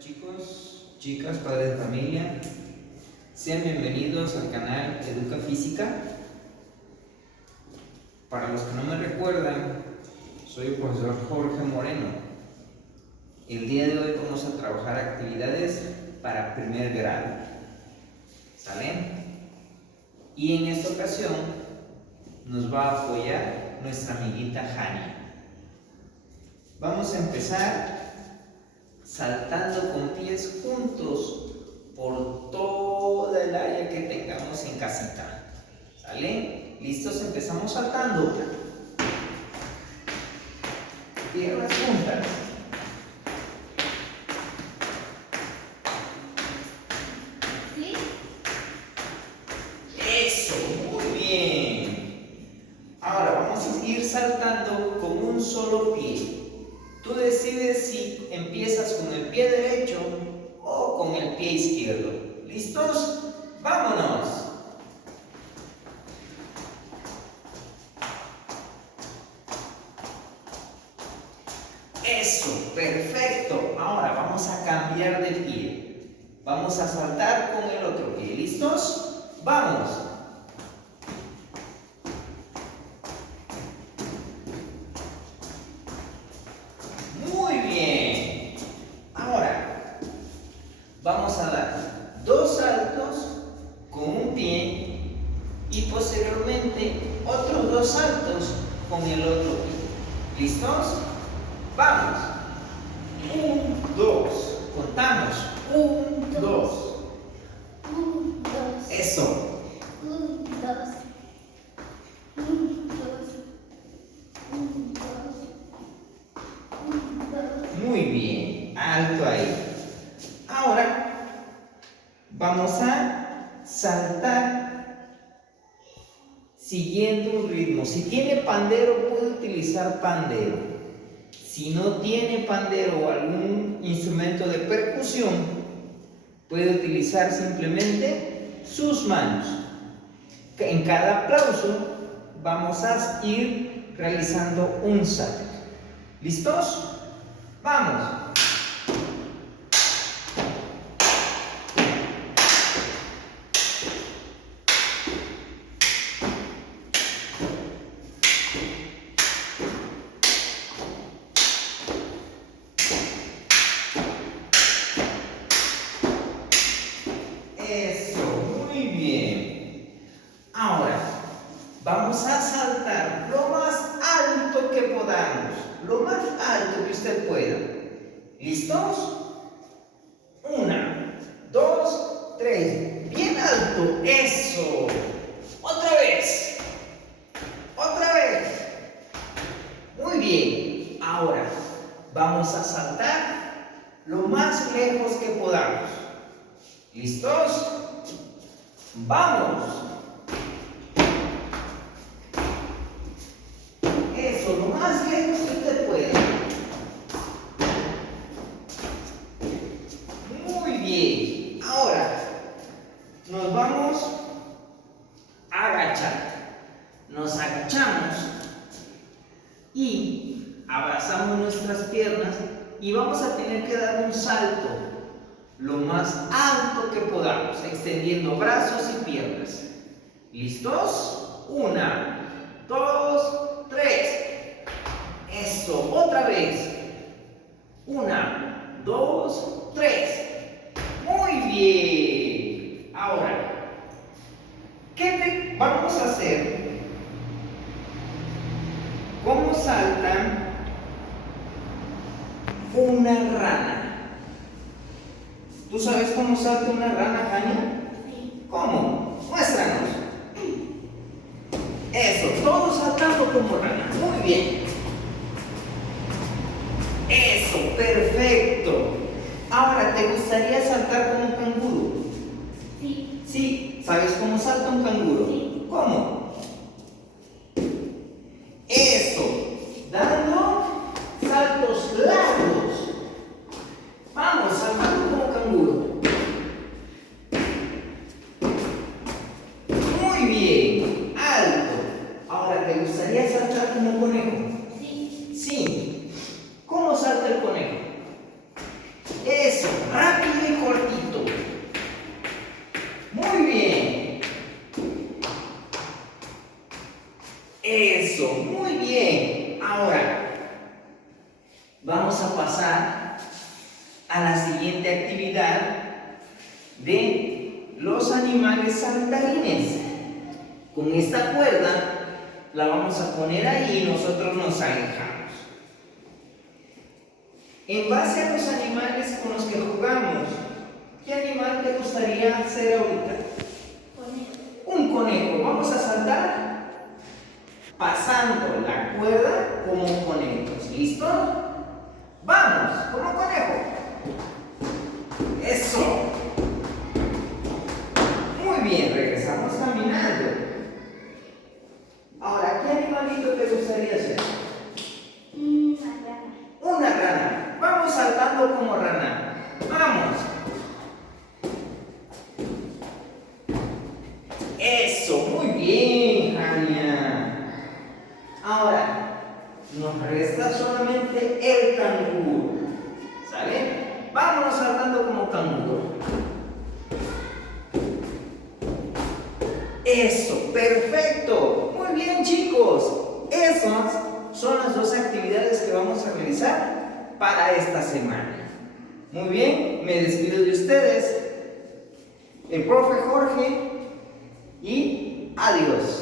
Chicos, chicas, padres de familia, sean bienvenidos al canal Educa Física. Para los que no me recuerdan, soy el profesor Jorge Moreno. El día de hoy vamos a trabajar actividades para primer grado, ¿sale? Y en esta ocasión nos va a apoyar nuestra amiguita Jania. Vamos a empezar saltando con pies juntos por toda el área que tengamos en casita. ¿Sale? ¿Listos? Empezamos saltando. Piernas juntas. ¿Sí? Eso, muy bien. Ahora vamos a ir saltando con un solo pie. Tú decides si empiezas con el pie derecho o con el pie izquierdo. ¿Listos? ¡Vámonos! Eso, perfecto. Ahora vamos a cambiar de pie. Vamos a saltar con el otro pie. ¿Listos? ¡Vamos! Muy bien. Ahora vamos a dar dos saltos con un pie y posteriormente otros dos saltos con el otro pie. ¿Listos? Vamos. 1, 2. Contamos. 1, 2. 1, 2. Eso. 1, 2. 1, 2. 1, 2. 1, 2. Muy bien. Alto ahí. Ahora vamos a saltar siguiendo un ritmo. Si tiene pandero, puede utilizar pandero. Si no tiene pandero o algún instrumento de percusión, puede utilizar simplemente sus manos. En cada aplauso vamos a ir realizando un salto. ¿Listos? ¡Vamos! Eso, muy bien. Ahora, vamos a saltar lo más alto que podamos, lo más alto que usted pueda. ¿Listos? 1, 2, 3. Bien alto. Eso. Otra vez. Otra vez. Muy bien. Ahora, vamos a saltar lo más lejos que podamos. ¿Listos? ¡Vamos! Eso, lo más lejos que usted pueda. Muy bien. Ahora, nos vamos a agachar. Nos agachamos y abrazamos nuestras piernas y vamos a tener que dar un salto lo más alto que podamos, extendiendo brazos y piernas. ¿Listos? 1, 2, 3. Eso, otra vez. 1, 2, 3. Muy bien. Ahora, ¿qué vamos a hacer? ¿Cómo saltan una rana? ¿Tú sabes cómo salta una rana, Jania? Sí. ¿Cómo? Muéstranos. Eso, todos saltando como rana. Muy bien. Eso, perfecto. Ahora, ¿te gustaría saltar como un canguro? Sí. Sí, ¿sabes cómo salta un canguro? Sí. ¿Cómo? Eso, dando saltos largos. Vamos, saltando como canguro. Muy bien, alto. Ahora, ¿te gustaría saltar como conejo? Sí. Sí. ¿Cómo salta el conejo? Eso, actividad de los animales saltarines. Con esta cuerda la vamos a poner ahí y nosotros nos alejamos. En base a los animales con los que jugamos, ¿qué animal te gustaría hacer ahorita? Conejo. Un conejo. Vamos a saltar pasando la cuerda como conejos. ¿Listo? Vamos, como conejo. Eso. Muy bien, regresamos caminando. Ahora, ¿qué animalito te gustaría hacer? Una rana. Una rana. Vamos saltando como rana. Vamos. Eso, muy bien, Jania. Ahora, nos resta solamente el canguro. ¿Sale? Vámonos saltando como canguro. Eso, perfecto. Muy bien, chicos. Esas son las dos actividades que vamos a realizar para esta semana. Muy bien, me despido de ustedes. El profe Jorge y adiós.